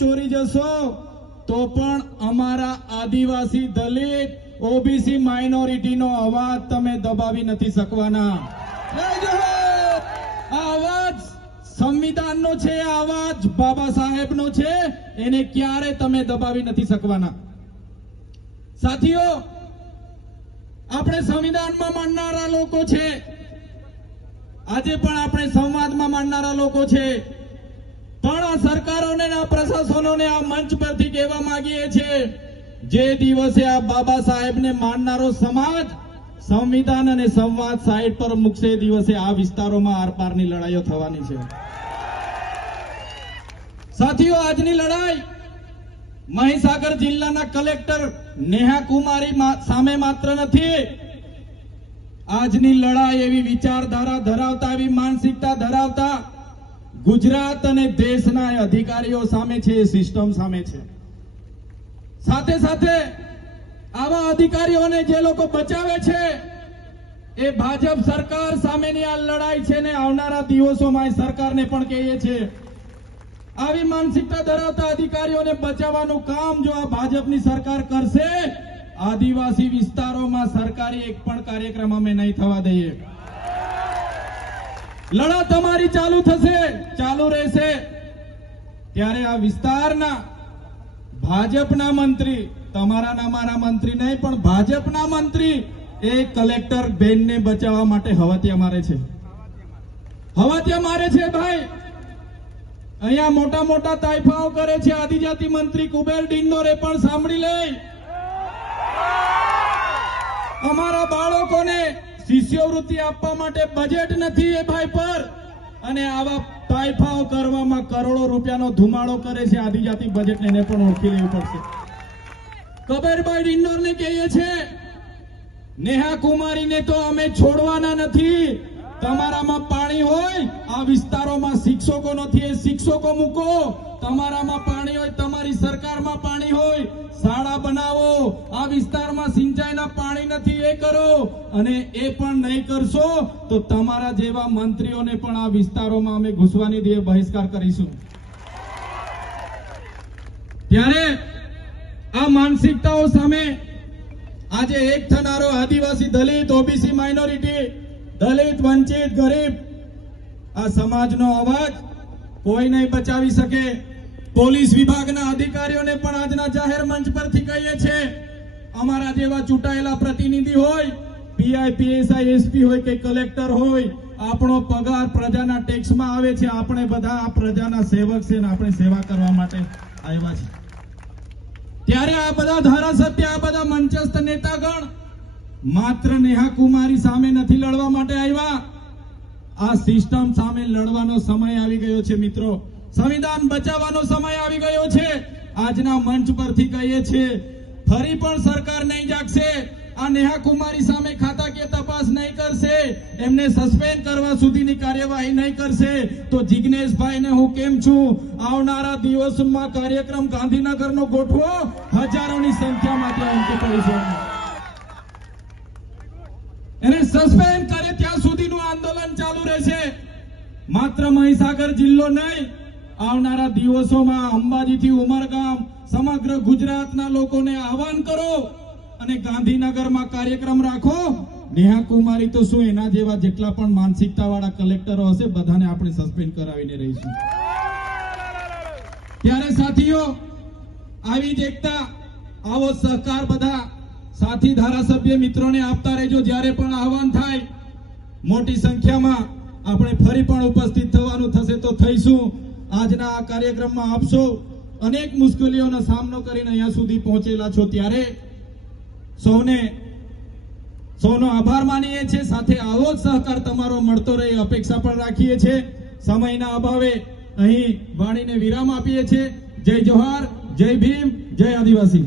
ચોરી જશો તો પણ અમારા આદિવાસી દલિત ઓબીસી માઇનોરિટીનો અવાજ તમે દબાવી નથી શકવાના। આ અવાજ સંવિધાનનો છે, આ અવાજ બાબા સાહેબનો છે, એને ક્યારે તમે દબાવી નથી શકવાના। સાથીઓ, આપણે સંવિધાનમાં માનનારા લોકો છે, આજે પણ આપણે સંવાદમાં માનનારા લોકો છે, પણ આ સરકારોને આ પ્રશાસનોને આ મંચ પરથી કહેવા માંગીએ છીએ, જે દિવસે આ બાબા સાહેબને માનનારો સમાજ સંવિધાન અને સંવાદ સાઈડ પર મૂકશે, દિવસે આ વિસ્તારોમાં આરપારની લડાઈઓ થવાની છે। સાથીઓ, આજની લડાઈ મહીસાગર જિલ્લાના કલેક્ટર નેહા કુમારી સામે માત્ર નથી। આજની લડાઈ એવી વિચારધારા ધરાવતા, એવી માનસિકતા ધરાવતા ગુજરાત અને દેશના અધિકારીઓ સામે છે, સિસ્ટમ સામે છે। સાથે સાથે આવા અધિકારીઓને જે લોકો બચાવે છે એ ભાજપ સરકાર સામેની આ લડાઈ છે ને આવનારા દિવસોમાં સરકારને પણ કહીએ છીએ, આવી માનસિકતા ધરાવતા અધિકારીઓને બચાવવાનું કામ જો આ ભાજપની સરકાર કરશે, આદિવાસી વિસ્તારોમાં સરકારી એક પણ કાર્યક્રમ અમે નહીં થવા દઈએ। લડત અમારી ચાલુ થશે, ચાલુ રહેશે। ત્યારે આ વિસ્તારના ભાજપના મંત્રી, તમારા ના મારા મંત્રી નહીં, પણ ભાજપના મંત્રી એ કલેક્ટર બેનને બચાવવા માટે હવતિયા મારે છે, હવતિયા મારે છે ભાઈ। અહીંયા મોટા મોટા તાઇફાઓ કરે છે, આદિજાતિ મંત્રી કુબેર ડિંડોરે પણ સાંભળી લે, અમારા બાળકોને શિષ્યવૃત્તિ આપવા માટે બજેટ નથી એ ભાઈ પર, અને આવા તાઇફાઓ કરવામાં કરોડો રૂપિયાનો ધુમાડો કરે છે, આદિજાતિ બજેટને એને પણ ઓળખી લેવું પડશે। કબીરભાઈ ડિંડોરને કહીએ છે, નેહા કુમારીને તો અમે છોડવાના નથી। તમારામાં પાણી હોય, આ વિસ્તારોમાં શિક્ષકો નથી, એ શિક્ષકો મૂકો। તમારામાં પાણી હોય, તમારી સરકારમાં પાણી હોય, શાળા બનાવો। આ વિસ્તારમાં સિંચાઈના પાણી નથી, એ કરો, અને એ પણ નહીં કરશો તો તમારા જેવા મંત્રીઓને પણ આ વિસ્તારોમાં અમે ઘૂસવાની દે બહિષ્કાર કરીશું। ત્યારે આ માનસિકતાઓ સામે આજે એક થનારો આદિવાસી, દલિત, ઓબીસી માઇનોરિટી, દલિત, વંચિત, ગરીબ, આ સમાજનો અવાજ કોઈ નહીં બચાવી શકે। પોલીસ વિભાગના અધિકારીઓને પણ આજના જાહેર મંચ પરથી કહીએ છીએ, અમારા જેવા ચૂંટાયેલા પ્રતિનિધિ હોય, પીઆઈ, પીએસઆઈ, એસપી હોય કે કલેક્ટર હોય, આપણો પગાર પ્રજાના ટેક્સમાં આવે છે, આપણે બધા આ પ્રજાના સેવક છે ને આપણે સેવા કરવા માટે આવ્યા છે। ત્યારે આ બધા ધારાસભ્ય, આ બધા મંચસ્થ નેતાગણ માત્ર નેહા કુમારી સામે નથી લડવા માટે આવ્યા, આ સિસ્ટમ સામે લડવાનો સમય આવી ગયો છે મિત્રો। સંવિધાન બચાવવાનો સમય આવી ગયો છે। આજના મંચ પરથી કહીએ છીએ, ફરી પણ સરકાર નહીં જાગશે, આ નેહા કુમારી સામે ખાતાકીય તપાસ નહીં કરશે, એમને સસ્પેન્ડ કરવા સુધીની કાર્યવાહી નહીં કરશે, તો જિગ્નેશભાઈને હું કેમ છું, આવનારા દિવસોમાં કાર્યક્રમ ગાંધીનગરનો ગોઠવો, હજારોની સંખ્યામાં ત્યાં ઉમટી પડીશું। એને સસ્પેન્ડ કરે ત્યાં સુધીનું આંદોલન ચાલુ રહેશે। માત્ર મહીસાગર જિલ્લો નહીં, આવનારા દિવસોમાં અંબાજીથી ઉમરગામ, સમગ્ર ગુજરાતના લોકોને આહવાન કરો અને ગાંધીનગરમાં કાર્યક્રમ રાખો। નેહા કુમારી તો શું, એના જેવા જેટલા પણ માનસિકતા વાળા કલેક્ટરો હશે, બધાને આપણે સસ્પેન્ડ કરાવીને રહીશું। ત્યારે સાથીઓ, આવી જ એકતા, આવો સહકાર બધા સાથી ધારાસભ્ય મિત્રોને આપતા રહેજો। જ્યારે પણ આહવાન થાય, મોટી સંખ્યામાં આપણે ફરી પણ ઉપસ્થિત થવાનું થશે તો થઈશું। આજના આ કાર્યક્રમમાં આપ સૌ અનેક મુશ્કેલીઓનો સામનો કરીને અહીંયા સુધી પહોંચેલા છો, ત્યારે સૌનો આભાર માનીએ છીએ। સાથે આવો જ સહકાર તમારો મળતો રહે અપેક્ષા પણ રાખીએ છીએ। સમયના અભાવે અહીં વાણીને વિરામ આપીએ છીએ। જય જોહાર, જય ભીમ, જય આદિવાસી।